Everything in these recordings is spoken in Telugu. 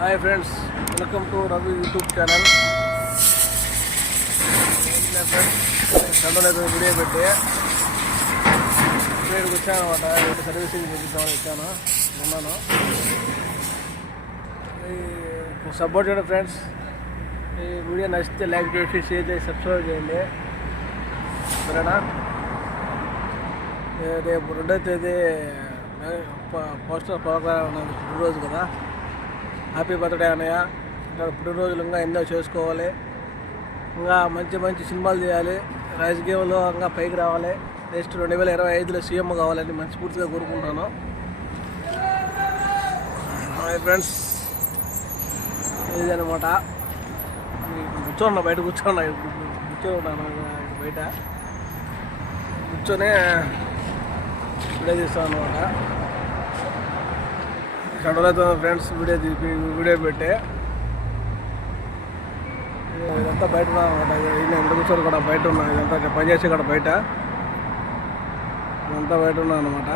Hi friends, welcome to Ravi YouTube channel. సండలో వీడియో పెట్టి ఇక్కడికి వచ్చాను అనమాట. సర్వీసింగ్ చేద్దామని వచ్చాను, ఉన్నాను. సపోర్ట్ చేయండి ఫ్రెండ్స్. ఈ వీడియో నచ్చితే లైక్ చేసి, షేర్ చేసి, సబ్స్క్రైబ్ చేయండి, సరేనా? రేపు 2వ తేదీ పోస్టర్ ప్రోగ్రామ్ ఉన్నది, పుట్టినరోజు కదా. హ్యాపీ బర్త్డే అన్నయ్య. ఇంకా పుట్టినరోజులు ఇంకా ఎన్నో చేసుకోవాలి, ఇంకా మంచి మంచి సినిమాలు చేయాలి, రాజకీయంలో ఇంకా పైకి రావాలి. నెక్స్ట్ 2025లో సీఎం కావాలని మనస్ఫూర్తిగా కోరుకుంటాను. ఫ్రెండ్స్, ఇదనమాట. కూర్చోన్నా, బయట కూర్చోన్నా, కూర్చోన్నాను బయట కూర్చొని వీడియో తీస్తాను అనమాట. చడవలేదు ఫ్రెండ్స్, వీడియో పెట్టి ఇదంతా బయట ఉన్నా అనమాట. ఇంటి కూర్చొని కూడా బయట ఉన్నా, ఇదంతా పనిచేసి కూడా బయట, ఇదంతా బయట ఉన్నా అనమాట.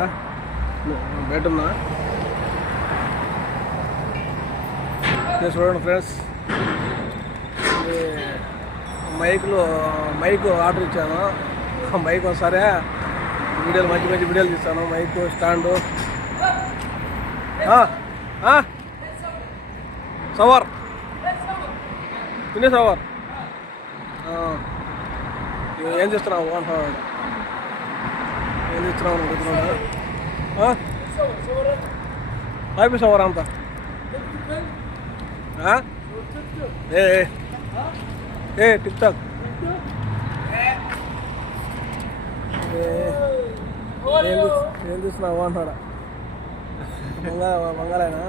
బయట ఉన్నా చూడండి ఫ్రెండ్స్. మైక్ ఆర్డర్ ఇచ్చాను. మైక్ ఒకసారి వీడియోలు మంచి మంచి వీడియోలు తీస్తాను. మైక్ స్టాండు, సవర్ తినే సవర్. ఏం చేస్తున్నావు అంటున్నాడు. ఏం చేస్తున్నావు అడుగుతున్నాడు. అయిపోయి సవర్ అంతా ఏ టిక్ టాక్ ఏం చూస్తున్నావు అంటున్నాడా. మంగళైనా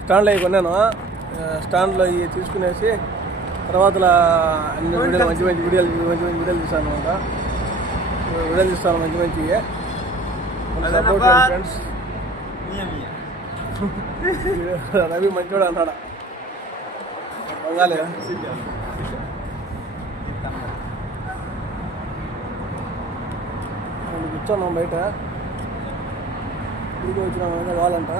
స్టాండ్లో అవి కొన్నాను. స్టాండ్లో ఇవి తీసుకునేసి తర్వాత అన్ని వీడియోలు మంచి మంచి వీడియోలు తీస్తాను అనమాట. వీడియోలు తీస్తాను మంచి మంచివి. Support friends. రవి మంచోడు అన్నాడా. మంగాలే కూర్చోన్నాం బయట. ఇంటికి వచ్చినాం కావాలంట.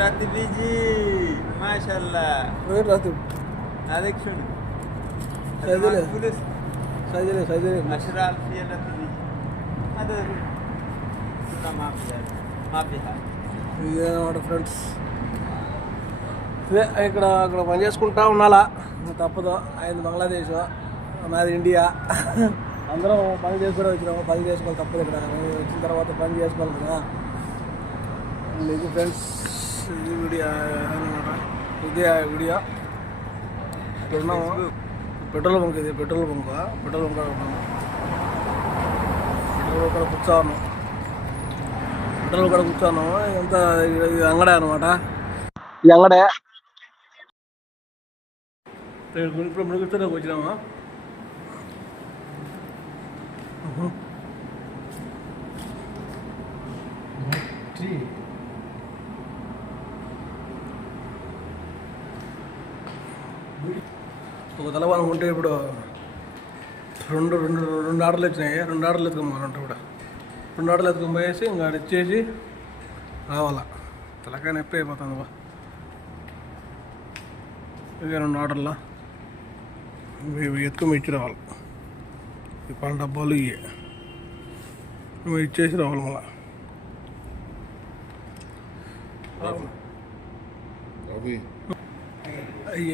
రాత్రి బిజీ మాషాల్లా. రాత్రి అధ్యక్షుడు సైజలే అషరాల్ అదే ఇదేనమాట ఫ్రెండ్స్. ఇదే ఇక్కడ పని చేసుకుంటా ఉండాలా, తప్పదు. ఆయన బంగ్లాదేశ్, నాది ఇండియా. అందరం పని చేసుకుని వచ్చినాము. పని చేసుకోవాలి, తప్పదు. ఇక్కడ వచ్చిన తర్వాత పని చేసుకోవాలి కదా. ఇది ఫ్రెండ్స్, ఇది వీడియో అనమాట. ఇదే వీడియో. ఇక్కడ ఉన్నాము. పెట్రోల్ బంక్, ఇది పెట్రోల్ బంక్ ఉన్నాము. పెట్రోల్ బంక్ కూర్చోను. పెట్రోల్ కూడా కూర్చోను. ఇదంతా అంగడే అనమాట. ఈ అంగడే ఇప్పుడు మురుగుతూనే వచ్చినామా. ఒక తలవారం ఉంటే ఇప్పుడు రెండు ఆర్డర్లు వచ్చినాయి. 2 ఆర్డర్లు ఎత్తుకోమంటే ఇప్పుడు 2 ఆర్డర్లు ఎత్తుకొని పోయేసి ఇంకా ఇచ్చేసి రావాలా. తలకాయ నొప్పి అయిపోతుంది. ఇక 2 ఆర్డర్లా ఇవి ఎత్తుకొని ఇచ్చి రావాలి. ఈ 12 డబ్బాలు ఇవి ఇచ్చేసి రావాలి. మళ్ళా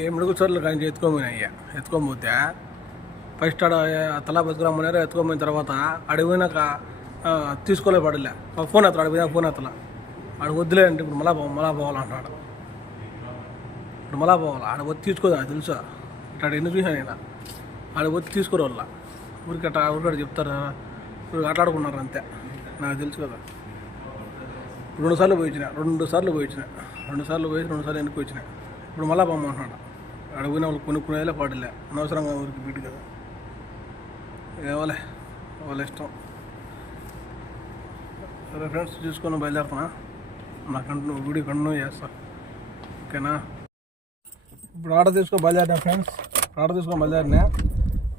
ఎముడుగు చోట్ల కానీ ఎత్తుకోపోతే ఫస్ట్ తలా బతుకురమ్మన్నారు. ఎత్తుకోపోయిన తర్వాత అడిగినాక తీసుకోలే పడలే. ఫోన్ ఎత్తలు అడిగినా ఫోన్ ఎత్తలా. ఆడ వద్దులే అంటే ఇప్పుడు మళ్ళా పోవాలంటున్నాడు. ఇప్పుడు మళ్ళా పోవాలి. ఆడ వచ్చి తీసుకోదా తెలుసా. ఇట్లా ఎన్ని చూసాను నేను. ఆడ వచ్చి తీసుకోరు వాళ్ళ ఊరికట్ట చెప్తారు. ఇప్పుడు ఆటలాడుకున్నారు అంతే. నాకు తెలుసు కదా. 2 సార్లు పోయించిన 2 సార్లు పోయి 2 సార్లు వెనక్కి వచ్చిన. ఇప్పుడు మళ్ళా పొమ్మంటున్నాడు. అడిగిన వాళ్ళు కొనుక్కునేలా పడలే. అనవసరంగా ఊరికి బీటు కదా. ఏవాలే వాళ్ళ ఇష్టం. సరే ఫ్రెండ్స్, చూసుకొని బయలుదేరుతున్నా. నా వీడియో కంటిన్యూ చేస్తా, ఓకేనా? ఇప్పుడు ఆర్డర్ తీసుకొని బయలుదేరినా ఫ్రెండ్స్. ఆర్డర్ తీసుకొని బయలుదేరినా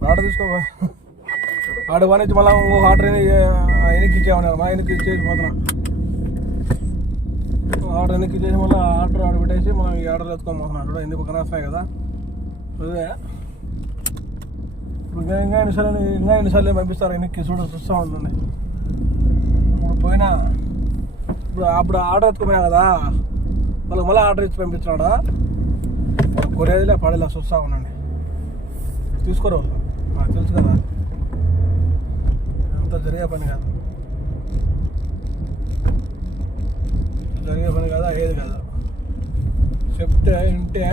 ఆర్డర్ తీసుకో ఆడ పని మళ్ళీ ఇంకొక ఆర్డర్ వెనక్కి ఇచ్చామన్నారు మా వెనక్కి ఇచ్చేసి పోతున్నా ఆర్డర్ వెనక్కి ఇచ్చేసి మళ్ళీ ఆర్డర్ ఆర్డర్ పెట్టేసి మనం ఈ ఆర్డర్ ఎత్తుకొని పోతున్నాం చూడ ఎన్ని పక్కన వస్తాయి కదా అదే ఇప్పుడు ఇంకా ఎన్నిసార్లు పంపిస్తారు వెనక్కి చూస్తూ ఉండండి ఇప్పుడు పోయినా అప్పుడు ఆర్డర్ ఎత్తుకుపోయినా కదా వాళ్ళకి మళ్ళీ ఆర్డర్ ఇచ్చి పంపించినాడా వాళ్ళు కొనేదిలే పడేలా చూస్తూ ఉండండి తీసుకోరు వాళ్ళు నాకు తెలుసు కదా అంతా జరిగే పని కాదు జరిగే పని కాదు అయ్యేది కాదు చెప్తే వింటే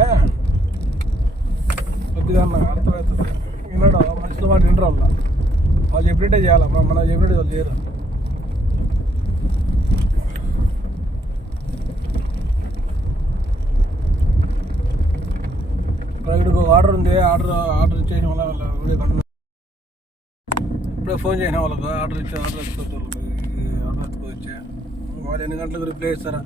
కొద్దిగా అర్థమవుతుంది విన్నాడు మంచితో మాట వింటారు వాళ్ళు చెప్పినట్టే చేయాలి మనం చెప్పినట్టు వాళ్ళు చేయరు ఇక్కడికి ఒక ఆర్డర్ ఉంది ఆర్డర్ ఇచ్చేసి మళ్ళీ వాళ్ళ వీడియో కంటిన్యూ ఇప్పుడే ఫోన్ చేసిన వాళ్ళకు ఆర్డర్ ఎత్తుకోవచ్చు ఆర్డర్ ఎత్తుకోవచ్చే వాళ్ళు ఎన్ని గంటలకు రిప్లై ఇస్తారా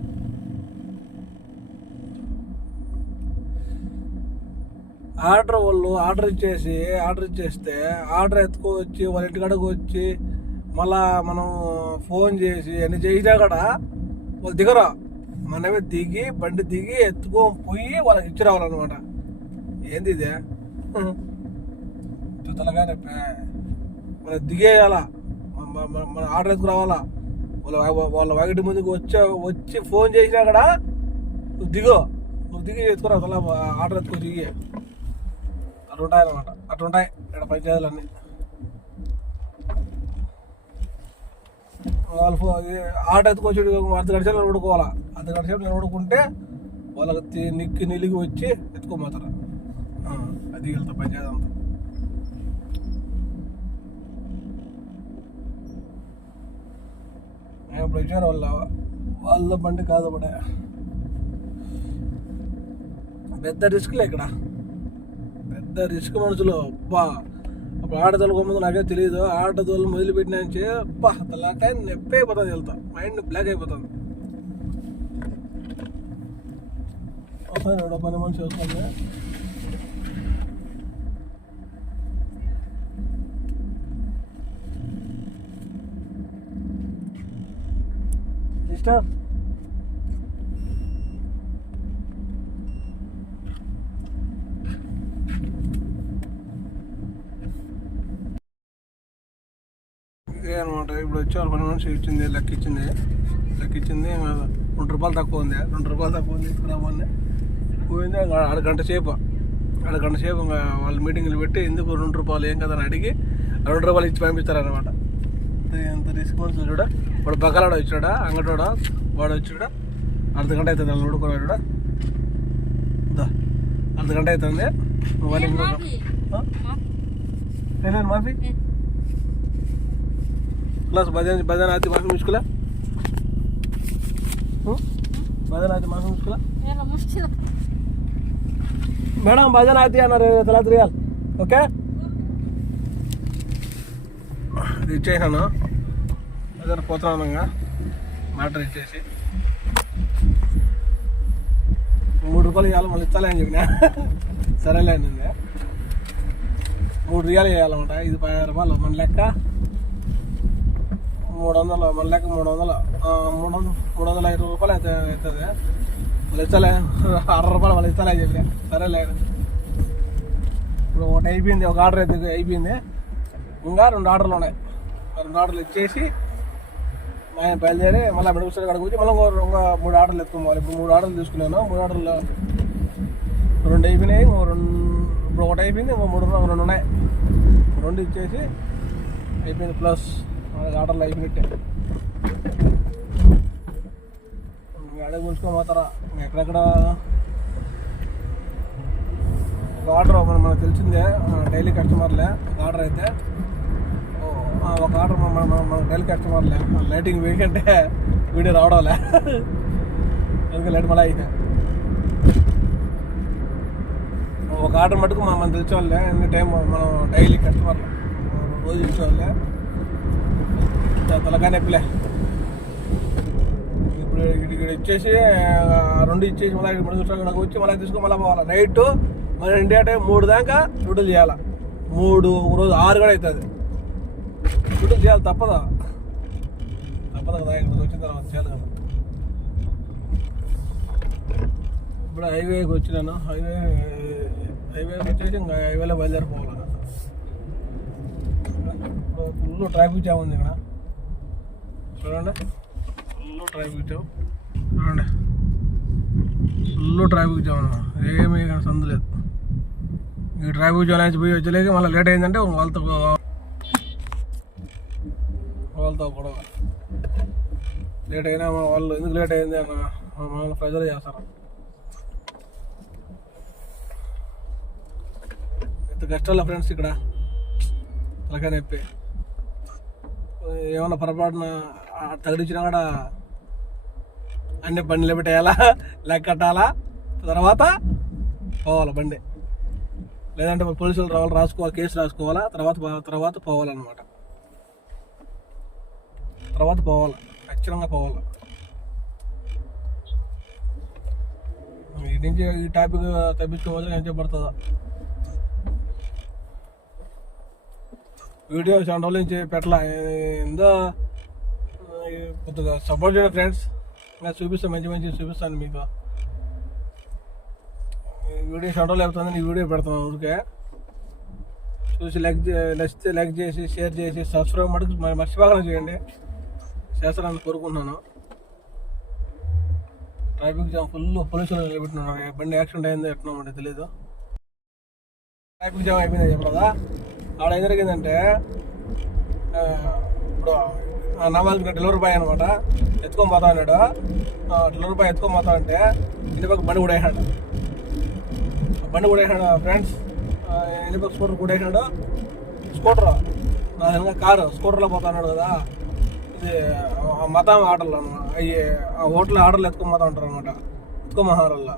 ఆర్డర్ వాళ్ళు ఆర్డర్ ఇచ్చేస్తే ఆర్డర్ ఎత్తుకోవచ్చి వాళ్ళ ఇంటికాడకు వచ్చి మళ్ళా మనం ఫోన్ చేసి అన్ని చేసినా కూడా వాళ్ళు దిగరా మనమే దిగి బండి దిగి ఎత్తుకొని పోయి వాళ్ళకి ఇచ్చి రావాలన్నమాట ఏంది ఇదే చుత్తలుగా మనం దిగేయాలా మన ఆర్డర్ ఎత్తుకు రావాలా వాళ్ళ వాగిటి ముందుకు వచ్చి ఫోన్ చేసినా కూడా నువ్వు దిగి ఎత్తుకురా తల ఆర్డర్ ఎత్తుకొని దిగి అట్లుంటాయి అన్నమాట అట్లుంటాయి ఇక్కడ పంచాయతీలన్నీ వాళ్ళు ఆర్డర్ ఎత్తుకొచ్చి అర్ధగంట సేపు నిలబడుకోవాలా అర్ధగంట సేపు నిలబడుకుంటే వాళ్ళకి నిలిగి వచ్చి ఎత్తుకోపోతారు అది వెళ్తా పంచాయతీ అంతా ఇప్పుడు వచ్చారు వాళ్ళ బండి కాదు పడే పెద్ద రిస్క్లే ఇక్కడ పెద్ద రిస్క్ మనుషులు అబ్బా అప్పుడు ఆడతోలు ముందు నాకే తెలియదు ఆడతోలు మొదలుపెట్టినాంచి అబ్బా తలాకాయ నొప్పి అయిపోతుంది వెళ్తా మైండ్ బ్లాక్ అయిపోతుంది వస్తాను పని మనిషి వస్తుంది సిస్టర్ ఇదే అనమాట ఇప్పుడు వచ్చి వాళ్ళ పని మనిషి ఇచ్చింది లెక్కిచ్చింది ₹2 తక్కువ ఉంది ఇక్కడ పోయింది అరగంట సేపు ఇంకా వాళ్ళ మీటింగ్లు పెట్టి ఎందుకు ₹2 ఏం కదా అని అడిగి ₹2 ఇచ్చి పంపిస్తారనమాట ఎంత రిస్క్ మనుషులు చూడ వాడు బక్కలాడ వచ్చాడా అంగటోడా వాడు వచ్చాడా అర్ధగంట అవుతుంది వాళ్ళు నూడుకున్నాడు అర్ధగంట అవుతుంది మాఫీ क्लास बदन आती माफी मुश्किल है बदन आती माफी मुश्किल मैडम बदन आती है ना रियाल ओके ఇచ్చేసాను అదే పోతున్నాను ఇంకా మ్యాటర్ ఇచ్చేసి ₹3 ఇవ్వాలి మళ్ళీ ఇస్తాలే అని చెప్పినా సరేలే అండి ₹3 వేయాలన్నమాట ఇది ₹10 మన లెక్క 300 మన లెక్క 300 ₹305 అవుతుంది మళ్ళీ ఇస్తలే ₹60 మళ్ళీ ఇస్తలే అని చెప్పినా సరేలే ఇప్పుడు ఒకటి అయిపోయింది ఒక ఆర్డర్ అయితే అయిపోయింది ఇంకా 2 ఆర్డర్లు ఉన్నాయి 2 ఆర్డర్లు ఇచ్చేసి ఆయన బయలుదేరి మళ్ళీ మెడికల్ స్టోర్ కాడికి వచ్చి మళ్ళీ ఇంకా 3 ఆర్డర్లు ఎత్తుకోవాలి ఇప్పుడు 3 ఆర్డర్లు తీసుకున్నాను 3 ఆర్డర్లు 2 అయిపోయినాయి ఇప్పుడు ఒకటి అయిపోయింది ఇంకో 2 ఉన్నాయి 2 ఇచ్చేసి అయిపోయింది ప్లస్ ఆర్డర్లు అయిపోయినట్టే అడిగి ఉంచుకోపోతారా ఎక్కడెక్కడ ఒక ఆర్డర్ మనకు తెలిసిందే డైలీ కస్టమర్లే ఒక ఆర్డర్ అయితే ఒక ఆర్డర్ మన డైలీ కస్టమర్లే లైటింగ్ వేయకంటే వీడియో రావడంలే అందుకే లైట్ మళ్ళీ అయితే ఒక ఆర్డర్ మటుకు మనం తెలిసే వాళ్ళే ఎన్ని టైం మనం డైలీ కస్టమర్లే రోజు ఇచ్చేవాళ్ళే తలకాయ నొప్పిలే ఇప్పుడు ఇక్కడ ఇచ్చేసి 2 ఇచ్చేసి మళ్ళీ మెడికల్ స్టోర్ వచ్చి మళ్ళీ తీసుకొని మళ్ళీ పోవాలి నైట్ మన ఇండియా టైం 3 దాకా డ్యూటీలు చేయాలి. 3 ఒక రోజు 6 కూడా అవుతుంది. డ్యూటీలు చేయాలి, తప్పదా కదా. ఇక్కడ వచ్చిన తర్వాత చేయాలి కదా. ఇప్పుడు హైవేకి వచ్చినాను. హైవేకి వచ్చేసి ఇంకా హైవేలో బయలుదేరిపోవాలి. ఇప్పుడు ఫుల్ ట్రాఫిక్ జామ్ ఉంది ఇక్కడ చూడండి. ఫుల్ ట్రాఫిక్ జామ్ చూడండి. ఫుల్ ట్రాఫిక్ జామ్ ఏమీ సందు లేదు. ఈ ట్రాఫిక్ జామ్ నుంచి పోయి వచ్చేలేక మళ్ళీ లేట్ అయిందంటే వాళ్ళతో గొడవ. లేట్ అయినా వాళ్ళు ఎందుకు లేట్ అయింది అన్న మమ్మల్ని ప్రెజర్ చేస్తారు. ఎంత కష్టాలు ఫ్రెండ్స్ ఇక్కడ. తలకాయ నొప్పి. ఏమన్నా పొరపాటున తగిలిచ్చినా కూడా అన్ని బండిలో పెట్టేయాలా, లెక్క కట్టాలా, తర్వాత పోవాలి బండి. లేదంటే పోలీసులు రావాలి, రాసుకోవాలి, కేసు రాసుకోవాలా, తర్వాత పోవాలన్నమాట. తర్వాత పోవాలి, ఖచ్చితంగా పోవాలి. ఈ నుంచి ఈ టాపిక్ తప్పించుకోవాలి ఏం చెప్పబడుతుందా. వీడియో చాలా రోజుల నుంచి పెట్టాల. ఏందో కొద్దిగా సపోర్ట్ చేయండి ఫ్రెండ్స్. ఇంకా చూపిస్తాను, మంచి చూపిస్తాను మీకు. వీడియో చాలా రోజులు అవుతుంది, ఈ వీడియో పెడతాను ఊరికే. చూసి నచ్చితే లైక్ చేసి, షేర్ చేసి, సబ్స్క్రైబ్ మటుకు మర్చిపోకుండా చేయండి. చేస్తానని కోరుకుంటున్నాను. ట్రాఫిక్ జామ్ ఫుల్ పోలీసులు నిలబెట్టినాను. బండి యాక్సిడెంట్ అయిందో ఎట్లా తెలీదు. ట్రాఫిక్ జామ్ అయిపోయింది చెప్పదా. ఆడ ఏం జరిగిందంటే ఇప్పుడు నవాజ్ డెలివరీ బాయ్ అనమాట ఎత్తుకొని పోతా అన్నాడు. డెలివరీ బాయ్ ఎత్తుకొని పోతా అంటే ఇంటి పక్క బండి కూడా వేసాడు. ఫ్రెండ్స్. ఇంటి పక్క స్కూటర్ కూడా వేసాడు. స్కూటర్ నా విధంగా కారు స్కూటర్లో పోతా అన్నాడు కదా. ఇది మతం ఆటలు అనమాట. అవి హోటల్ ఆర్డర్లు ఎత్తుకొని పోతా ఉంటారు అనమాట. ఎత్తుకోమహారాల్లో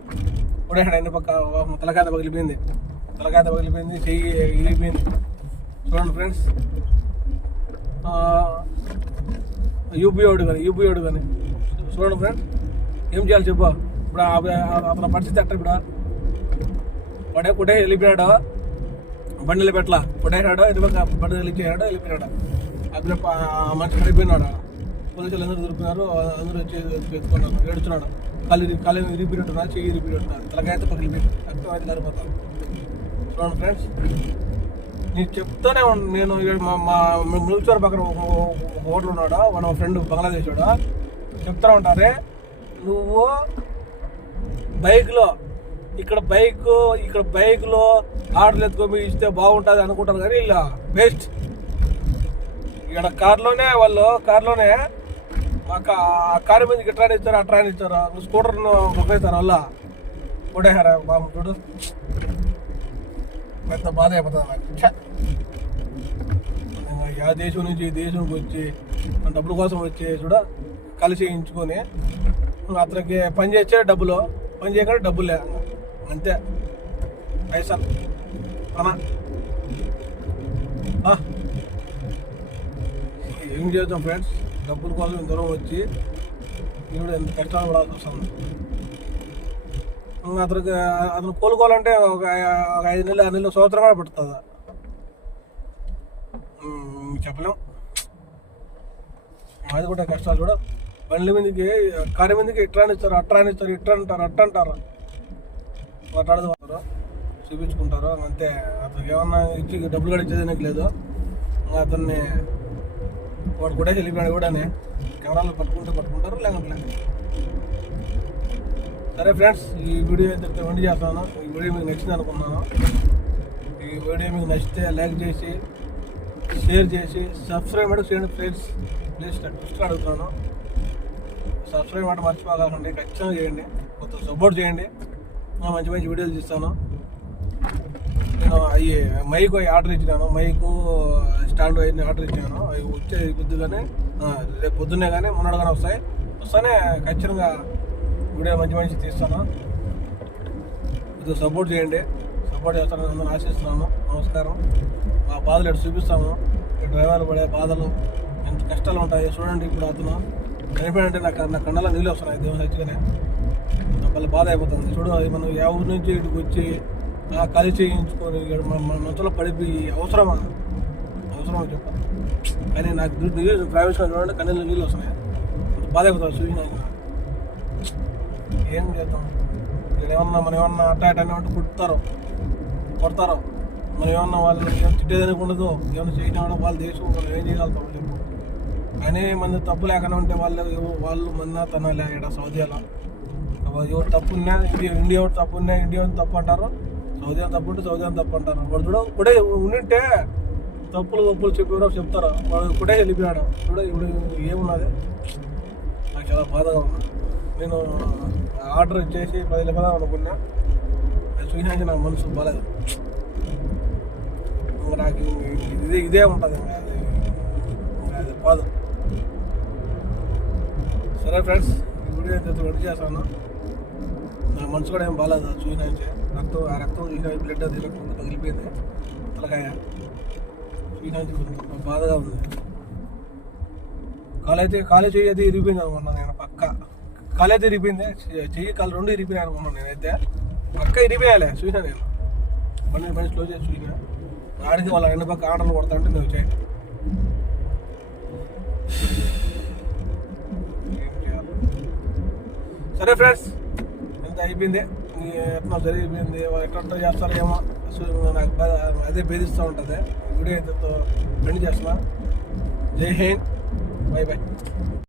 కూడా వేసాడు. ఇంటి పక్క తలకాయ పగిలిపోయింది, చెయ్యి ఇరిగిపోయింది. చూడండి ఫ్రెండ్స్. యూపీఓడు కానీ చూడండి ఫ్రెండ్స్. ఏం చేయాలి చెప్పు. ఇప్పుడు అతను పరిస్థితి ఎట్ట. ఇప్పుడు కుటే వెళ్ళిపోయాడు, బండిలో పెట్టలా కుట్టేసాడు. బండి వెళ్ళిపోయాడు, అప్పుడు మనిషి పడిపోయినాడు. పోలీసులు అందరూ దొరికినారు. అందరూ వచ్చి ఎత్తుకున్నారు. ఏడుచున్నాడు. కాలు ఇరిగిపోయినట్టున్నారు, చెయ్యి ఇరిగిపోయినట్టున్నారు. తలకాయతో పగిలిపోయింది, రక్తం అయితే కారిపోతాను. చూడండి ఫ్రెండ్స్. నేను చెప్తానే నేను మా ములుగుచూరు పక్కన ఒక హోటల్ ఉన్నాడు, మన ఫ్రెండ్ బంగ్లాదేశ్ వాడు. చెప్తానే ఉంటారే, నువ్వు ఇక్కడ బైక్లో ఆర్డర్లు ఎత్తుకొని ఇస్తే బాగుంటుంది అనుకుంటారు కానీ ఇలా బెస్ట్. ఇక్కడ కార్లోనే మాకు ఆ కారు మీదకి ఇట్లా ఇచ్చారు, అట్లా ఇచ్చారు. స్కూటర్ను మొక్కైతారు వల్ల కొట్టేశారా బాబు. చూడు పెద్ద బాధ అయిపోతుంది నాకు. ఆ దేశం నుంచి ఈ దేశంకి వచ్చి డబ్బుల కోసం వచ్చి కలిసి చేయించుకొని అతనికి పని చేసే డబ్బులు, పని చేయకుండా డబ్బులే అంతే. పైసలు ఏం చేద్దాం ఫ్రెండ్స్. డబ్బుల కోసం ఇంత దూరం వచ్చి ఇప్పుడు ఎంత కష్టాలు పడాల్సి వస్తుంది. అతను కోలుకోవాలంటే ఒక 5 నెలలు 6 నెలలు సంవత్సరం కూడా పడుతుంది. చెప్పలేం. అది కూడా కష్టాలు. కూడా బండ్ల మీదకి కారు మీదకి ఇట్లా ఇస్తారు, అట్లా అంటారు. మాట్లాడుతారు, చూపించుకుంటారు అంతే. అతనికి ఏమన్నా ఇచ్చి డబ్బులు కూడా ఇచ్చేది నాకు లేదు. అతన్ని వాడు కూడా వెళ్ళిపోయాడు కూడా కెమెరాలు పట్టుకుంటారు లేకుంటే. సరే ఫ్రెండ్స్, ఈ వీడియో అయితే వండి చేస్తాను. ఈ వీడియో మీకు నచ్చింది అనుకున్నాను. ఈ వీడియో మీకు నచ్చితే లైక్ చేసి, షేర్ చేసి, సబ్స్క్రైబ్ కూడా చేయండి ఫ్రెండ్స్. ప్లీజ్ రిక్వెస్ట్ అడుగుతున్నాను. సబ్స్క్రైబ్ అంటే మర్చిపోకండి, ఖచ్చితంగా చేయండి. కొంచెం సపోర్ట్ చేయండి. మంచి వీడియోలు తీస్తాను. నేను అవి మైకు ఆర్డర్ ఇచ్చినాను. మైకు స్టాండ్ అవి ఆర్డర్ ఇచ్చాను. అవి వచ్చే పొద్దుగానే, రేపు పొద్దున్నే కానీ మొన్నడు కానీ వస్తానే ఖచ్చితంగా వీడియో మంచి తీస్తాను. కొంచెం సపోర్ట్ చేయండి. సపోర్ట్ చేస్తానని అందరూ ఆశిస్తున్నాను. నమస్కారం. మా బాధలు ఎటు చూపిస్తాము. డ్రైవర్లు పడే బాధలు ఎంత కష్టాలు ఉంటాయి చూడండి. ఇప్పుడు అతను చనిపోయాడంటే నా కళ్ళలో నీళ్ళు వస్తున్నాయి. దేవుని సచ్చిగానే నా బాధ అయిపోతుంది. చూడు, మనం ఊరి నుంచి ఇటుకు వచ్చి కలిసి చేయించుకొని ఇక్కడ మన మధ్యలో పడిపోయి అవసరమా చెప్ప. కానీ నాకు ప్రైవేట్గా చూడండి కన్నీళ్ళు నీళ్ళు వస్తున్నాయి, బాధ అయిపోతుంది చూసినాక. ఏం చేద్దాం, మనం ఏమన్నా అట్ట అంటే కొడతారో మనం ఏమన్నా వాళ్ళు ఏం తిట్టేదానికి ఉండదు, ఏమన్నా చేయడం వాళ్ళు దేశం మనం ఏం చేయగలుగుతాం చెప్పు. కానీ మన తప్పు లేకుండా ఉంటే వాళ్ళు మన తనాలే ఇక్కడ సౌదీలో ఎవరు తప్పు ఉన్నా ఇండియా ఎవరు తప్పు ఉన్నా ఇండియా తప్పు అంటారు, సౌదీ తప్పు ఉంటే సౌదీ తప్పు అంటారు. వాడు చూడ ఇప్పుడే ఉండింటే తప్పులు చెప్తారు, వాడు ఇప్పుడే వెళ్ళిపోయాడు. ఇప్పుడు ఏమున్నది, నాకు చాలా బాధగా ఉంది. నేను ఆర్డర్ ఇచ్చేసి 10 వెళ్ళిపోదాం అనుకున్నా, అది చూసినాక నాకు మనసు బాగాలేదు. నాకు ఇదే ఉంటుంది, అది బాధ. సరే ఫ్రెండ్స్, ఈ వీడియో అయితే రెడీ చేస్తాను. నా మనసు కూడా ఏం బాగాలేదు చూసినాంచే. ఆ రక్తం బ్లడ్ అది తగిలిపోయింది తలకాయ, చూసినాంచి బాధగా ఉంది. కాలు చెయ్యి అది ఇరిగిపోయింది అనుకున్నాను నేను, పక్క కాలు అయితే ఇరిగిపోయింది, చెయ్యి కాలు 2 ఇరిగిపోయినాయి అనుకున్నాను నేనైతే. పక్క ఇరిగిపోయాలి చూసినా నేను, బండి స్లో చేసి చూసినా. ఆడికి వాళ్ళ ఎన్న పక్క ఆర్డర్లు కొడతా అంటే నువ్వు చేయి. సరే ఫ్రెండ్స్, ఎంత అయిపోయింది, ఎట్లా జరిగిపోయింది, ఎట్లా చేస్తారో ఏమో నాకు అదే బేధిస్తూ ఉంటుంది. వీడియో అయితే బండి చేస్తున్నా. జై హింద్, బై.